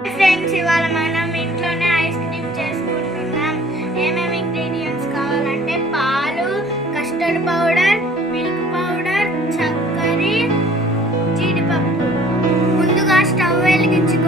Friends ఇవాళ మనం ఇంట్లోనే ఐస్ క్రీమ్ చేసుకుంటున్నాం. ఏమేమి ఇంగ్రీడియంట్స్ కావాలంటే పాలు కస్టర్డ్ పౌడర్ మిల్క్ పౌడర్ చక్కరి జీడిపప్పు. ముందుగా స్టవ్ వెలిగించుకో